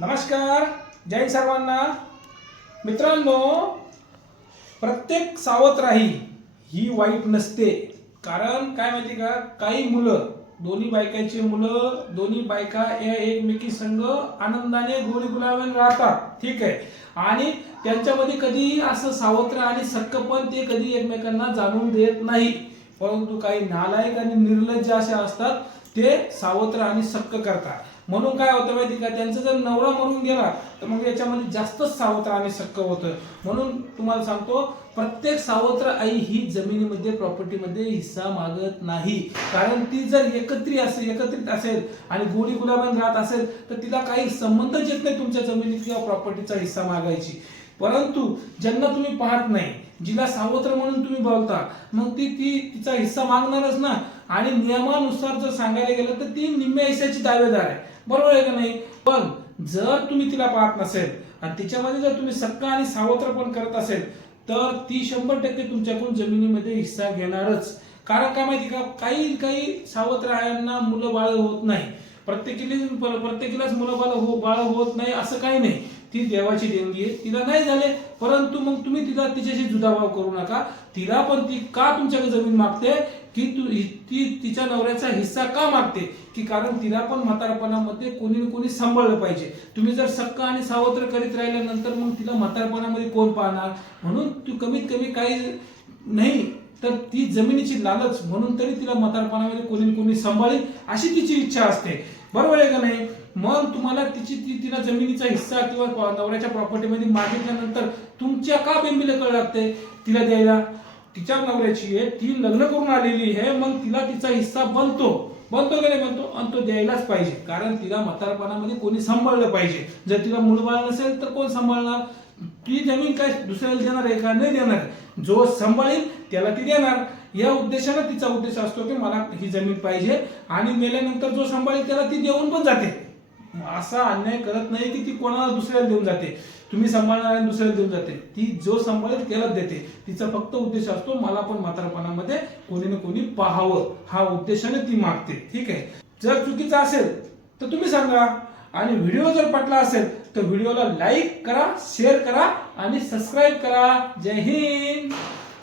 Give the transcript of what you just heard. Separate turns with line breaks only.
नमस्कार जय सर्वांना. मित्रांनो प्रत्येक सावत्राही ही वाईट नसते. कारण काय माहिती का? काही मुलं दोन्ही बायकाची मुलं दोन्ही बायका या एकमेकी संघ आनंदाने गोडी गुलाबाने राहतात. ठीक आहे? आणि त्यांच्यामध्ये कधी असं सावत्र आणि सक्क पण ते कधी एकमेकांना जाणून देत नाही. परंतु काही नालायक आणि निर्लज्ज असे असतात ते सावत्र आणि सक्क करतात. म्हणून काय होतं माहिती का? त्यांचा जर नवरा मरून गेला तर मग याच्यामध्ये जास्तच सावत्र आणि सक्क होतं म्हणून तुम्हाला सांगतो प्रत्येक सावत्र आई ही जमिनीमध्ये प्रॉपर्टीमध्ये हिस्सा मागत नाही. कारण ती जर एकत्री असेल एकत्रित असेल आणि गोडी गुलाबाने राहत असेल तर तिला काही संबंधच येत नाही तुमच्या जमिनीत किंवा प्रॉपर्टीचा हिस्सा मागायची. परंतु ज्यांना तुम्ही पाहत नाही जिला सावत्र म्हणून तुम्ही बोलता मग ती ती तिचा हिस्सा मागणारच ना. आणि नियमानुसार जर सांगायला गेलं तर ती निम्म्या हिस्साची दावेदार आहे. बरोबर आहे का नाही? पण जर तुम्ही तिला पाहत नसेल आणि तिच्यामध्ये जर तुम्ही सक्का आणि सावत्र पण करत असेल तर ती शंभर टक्के तुमच्याकडून जमिनीमध्ये हिस्सा घेणारच. कारण काय माहिती का? काही काही सावत्र आयांना मुलं बाळ होत नाही. प्रत्येकीला प्रत्येकीलाच मुलं बाळ हो बाळ होत नाही असं काही नाही. ती देवाची देणगी आहे. तिला नाही झाले परंतु मग तुम्ही तिला तिच्याशी जुदाभाव करू नका. तिला पण ती का तुमच्याकडे जमीन मागते? की तू ती तिच्या नवऱ्याचा हिस्सा का मागते? की कारण तिला पण म्हातारपणामध्ये कोणी ना कोणी सांभाळलं पाहिजे. तुम्ही जर सक्क आणि सावत्र करीत राहिल्यानंतर मग तिला म्हातारपणामध्ये कोण पाहणार? म्हणून तू कमीत कमी काही नाही तर ती जमिनीची लालच म्हणून तरी तिला म्हातारपणामध्ये कोणी ना कोणी सांभाळेल अशी तिची इच्छा असते. बरोबर आहे का नाही? मग तुम्हाला तिची ती तिला जमिनीचा हिस्सा किंवा नवऱ्याच्या प्रॉपर्टीमध्ये मागितल्यानंतर तुमच्या का बेंबीला कळ लागते? तिला द्यायला? तिच्या नवऱ्याची आहे ती लग्न करून आलेली आहे मग तिला तिचा हिस्सा बनतो. बनतो का नाही बनतो? आणि तो द्यायलाच पाहिजे. कारण तिला म्हातारपणामध्ये कोणी सांभाळलं पाहिजे. जर तिला मुलबाळ नसेल तर कोण सांभाळणार? ती जमीन काय दुसऱ्याला देणार आहे का? नाही देणार. जो सांभाळेल त्याला ती देणार. या उद्देशानं तिचा उद्देश असतो की मला ही जमीन पाहिजे आणि मेल्यानंतर जो सांभाळेल त्याला ती देऊन पण जाते. असा अन्याय करत नाही की ती कोणाला दुसऱ्याला देऊन जाते. तुम्ही सांभाळणार दुसऱ्याला देऊन जाते. ती जो सांभाळेल त्यालाच देते. तिचा फक्त उद्देश असतो मला पण म्हातारपणामध्ये कोणी ना कोणी पाहावं. हा उद्देशाने ती मागते. ठीक आहे? जर चुकीचं असेल तर तुम्ही सांगा. आणि व्हिडिओ जर पटला असेल तर व्हिडिओला लाईक करा शेअर करा आणि सबस्क्राईब करा. जय हिंद!